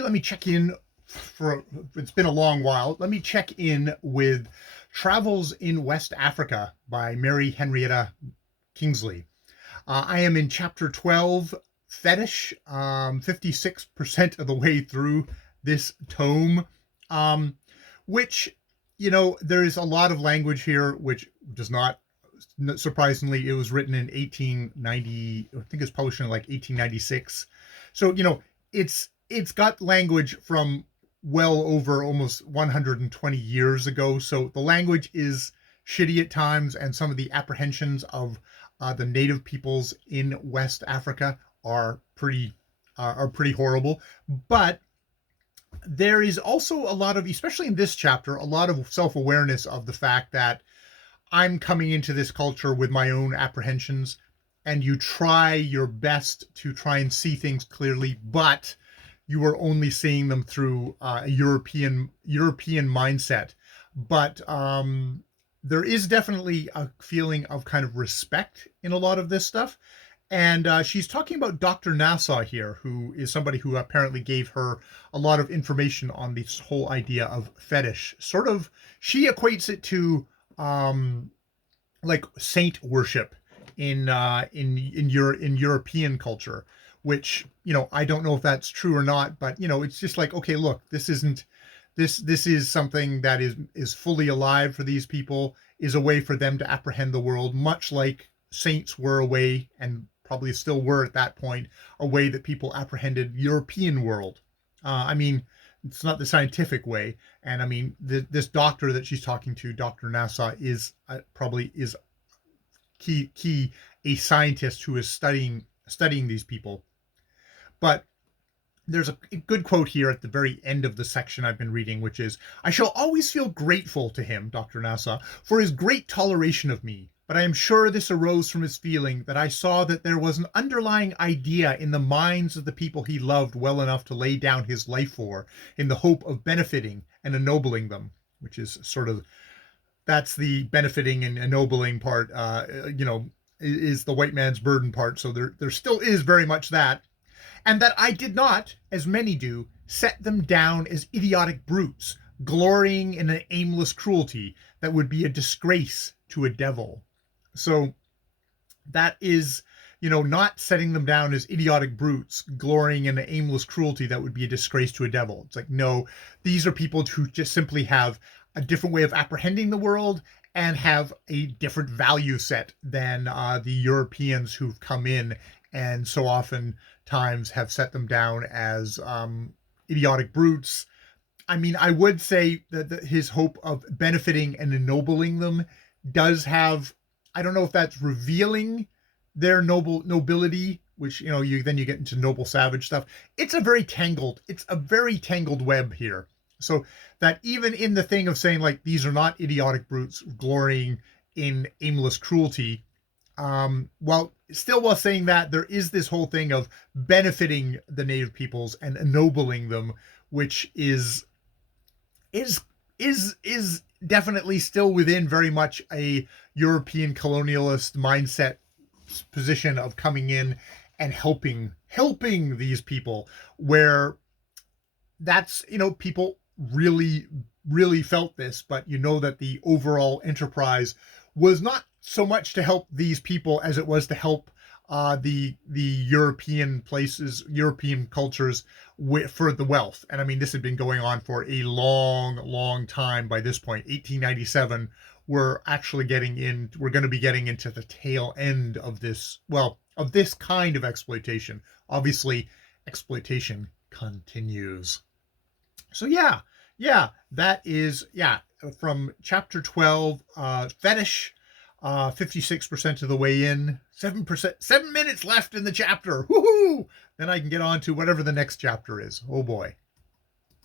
let me check in for, it's been a long while. Let me check in with Travels in West Africa by Mary Henrietta Kingsley. I am in chapter 12, Ftsh, 56% of the way through this tome, which, there is a lot of language here, which does not, surprisingly, it was written in 1890, I think it's published in like 1896. So, it's got language from well over almost 120 years ago. So the language is shitty at times, and some of the apprehensions of the native peoples in West Africa are pretty horrible. But there is also a lot of, especially in this chapter, a lot of self-awareness of the fact that I'm coming into this culture with my own apprehensions, and you try your best to try and see things clearly, but you are only seeing them through a European mindset. But there is definitely a feeling of kind of respect in a lot of this stuff. And she's talking about Dr. Nassau here, who is somebody who apparently gave her a lot of information on this whole idea of fetish. Sort of, she equates it to like saint worship in European culture, which, I don't know if that's true or not, but it's just like, okay, look, this is something that is fully alive for these people, is a way for them to apprehend the world, much like saints were a way, and probably still were at that point, a way that people apprehended European world. It's not the scientific way. And this doctor that she's talking to, Dr. Nassau, is probably key a scientist who is studying these people. But there's a good quote here at the very end of the section I've been reading, which is, "I shall always feel grateful to him," Dr. Nassau, "for his great toleration of me. But I am sure this arose from his feeling that I saw that there was an underlying idea in the minds of the people he loved well enough to lay down his life for, in the hope of benefiting and ennobling them," which is sort of, that's the benefiting and ennobling part, is the white man's burden part. So there still is very much that. "And that I did not, as many do, set them down as idiotic brutes, glorying in an aimless cruelty that would be a disgrace to a devil." So that is, not setting them down as idiotic brutes, glorying in an aimless cruelty that would be a disgrace to a devil. It's like, no, these are people who just simply have a different way of apprehending the world and have a different value set than the Europeans who've come in and so often times have set them down as idiotic brutes. I would say that his hope of benefiting and ennobling them does have, I don't know if that's revealing their nobility, which, you get into noble savage stuff. It's a very tangled web here. So that even in the thing of saying, like, these are not idiotic brutes glorying in aimless cruelty, while saying that, there is this whole thing of benefiting the native peoples and ennobling them, which is definitely still within very much a European colonialist mindset position of coming in and helping these people, where that's, people really felt this, but that the overall enterprise was not so much to help these people as it was to help the European cultures for the wealth. And this had been going on for a long time by this point. 1897, we're going to be getting into the tail end of this kind of exploitation. Obviously, exploitation continues. So yeah, that is, from chapter 12, Fetish, 56% of the way in, 7 minutes left in the chapter. Woohoo! Then I can get on to whatever the next chapter is. Oh boy.